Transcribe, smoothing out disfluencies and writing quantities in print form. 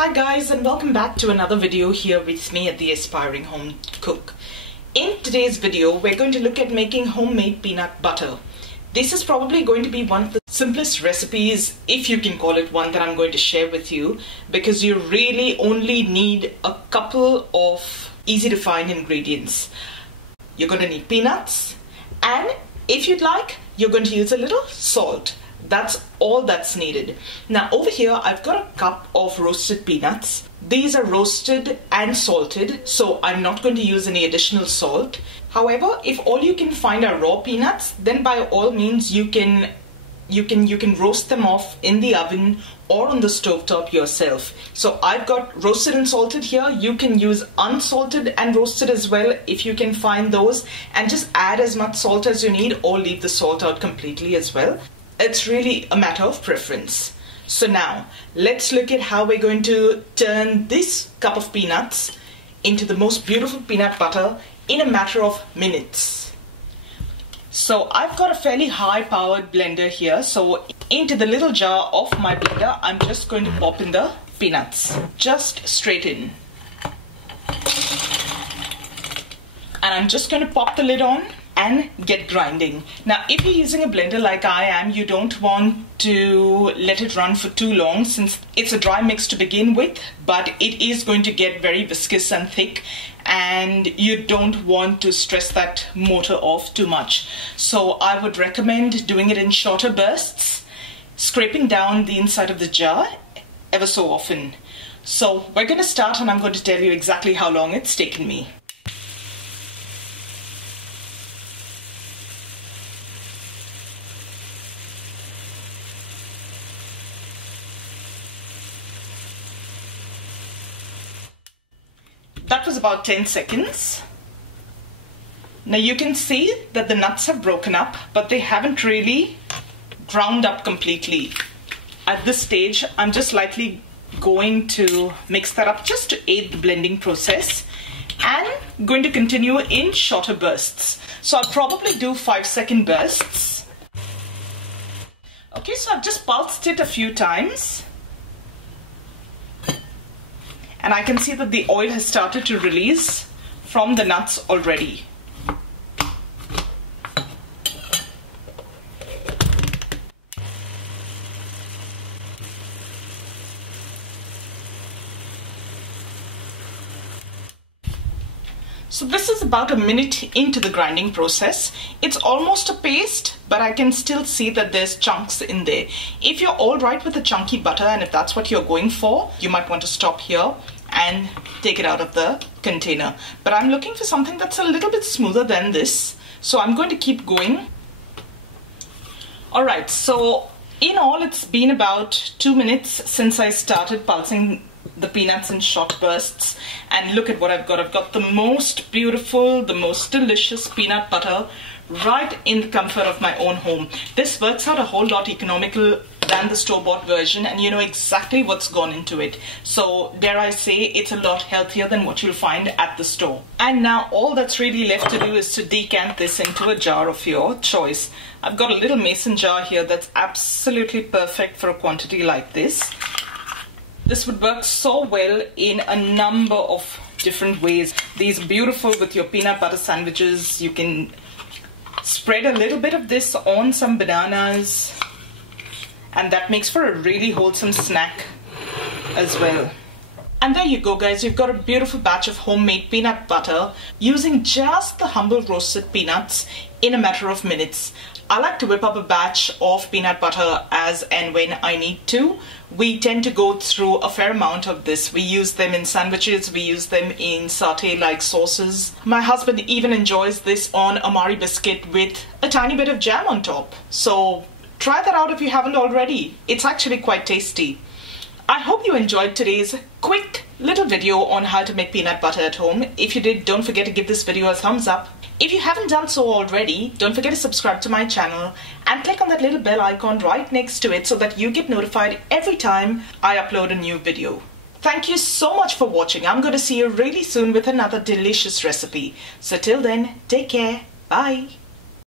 Hi guys, and welcome back to another video here with me at the Aspiring Home Cook. In today's video, we're going to look at making homemade peanut butter. This is probably going to be one of the simplest recipes, if you can call it one, that I'm going to share with you, because you really only need a couple of easy to find ingredients. You're going to need peanuts, and if you'd like, you're going to use a little salt. That's all that's needed. Now over here I've got a cup of roasted peanuts. These are roasted and salted, so I'm not going to use any additional salt. However, if all you can find are raw peanuts, then by all means you can roast them off in the oven or on the stovetop yourself. So I've got roasted and salted here. You can use unsalted and roasted as well if you can find those, and just add as much salt as you need or leave the salt out completely as well. It's really a matter of preference. So now, let's look at how we're going to turn this cup of peanuts into the most beautiful peanut butter in a matter of minutes. So I've got a fairly high-powered blender here. So into the little jar of my blender, I'm just going to pop in the peanuts, just straight in. And I'm just going to pop the lid on and get grinding. Now if you're using a blender like I am, you don't want to let it run for too long, since it's a dry mix to begin with, but it is going to get very viscous and thick, and you don't want to stress that motor off too much. So I would recommend doing it in shorter bursts, scraping down the inside of the jar ever so often. So we're going to start, and I'm going to tell you exactly how long it's taken me. That was about 10 seconds. Now you can see that the nuts have broken up, but they haven't really ground up completely. At this stage, I'm just lightly going to mix that up just to aid the blending process, and going to continue in shorter bursts. So I'll probably do 5-second bursts. Okay, so I've just pulsed it a few times, and I can see that the oil has started to release from the nuts already. So this is about a minute into the grinding process. It's almost a paste, but I can still see that there's chunks in there. If you're all right with the chunky butter, and if that's what you're going for, you might want to stop here and take it out of the container. But I'm looking for something that's a little bit smoother than this, so I'm going to keep going. Alright, so in all it's been about 2 minutes since I started pulsing the peanuts in short bursts, and look at what I've got. I've got the most beautiful, the most delicious peanut butter right in the comfort of my own home. This works out a whole lot economical than the store-bought version, and you know exactly what's gone into it. So dare I say, it's a lot healthier than what you'll find at the store. And now all that's really left to do is to decant this into a jar of your choice. I've got a little mason jar here that's absolutely perfect for a quantity like this. This would work so well in a number of different ways. These are beautiful with your peanut butter sandwiches. You can spread a little bit of this on some bananas, and that makes for a really wholesome snack as well. And there you go guys, you've got a beautiful batch of homemade peanut butter using just the humble roasted peanuts in a matter of minutes. I like to whip up a batch of peanut butter as and when I need to. We tend to go through a fair amount of this. We use them in sandwiches, we use them in satay-like sauces. My husband even enjoys this on a Marie biscuit with a tiny bit of jam on top. So try that out if you haven't already. It's actually quite tasty. I hope you enjoyed today's quick little video on how to make peanut butter at home. If you did, don't forget to give this video a thumbs up. If you haven't done so already, don't forget to subscribe to my channel and click on that little bell icon right next to it so that you get notified every time I upload a new video. Thank you so much for watching. I'm going to see you really soon with another delicious recipe. So till then, take care. Bye.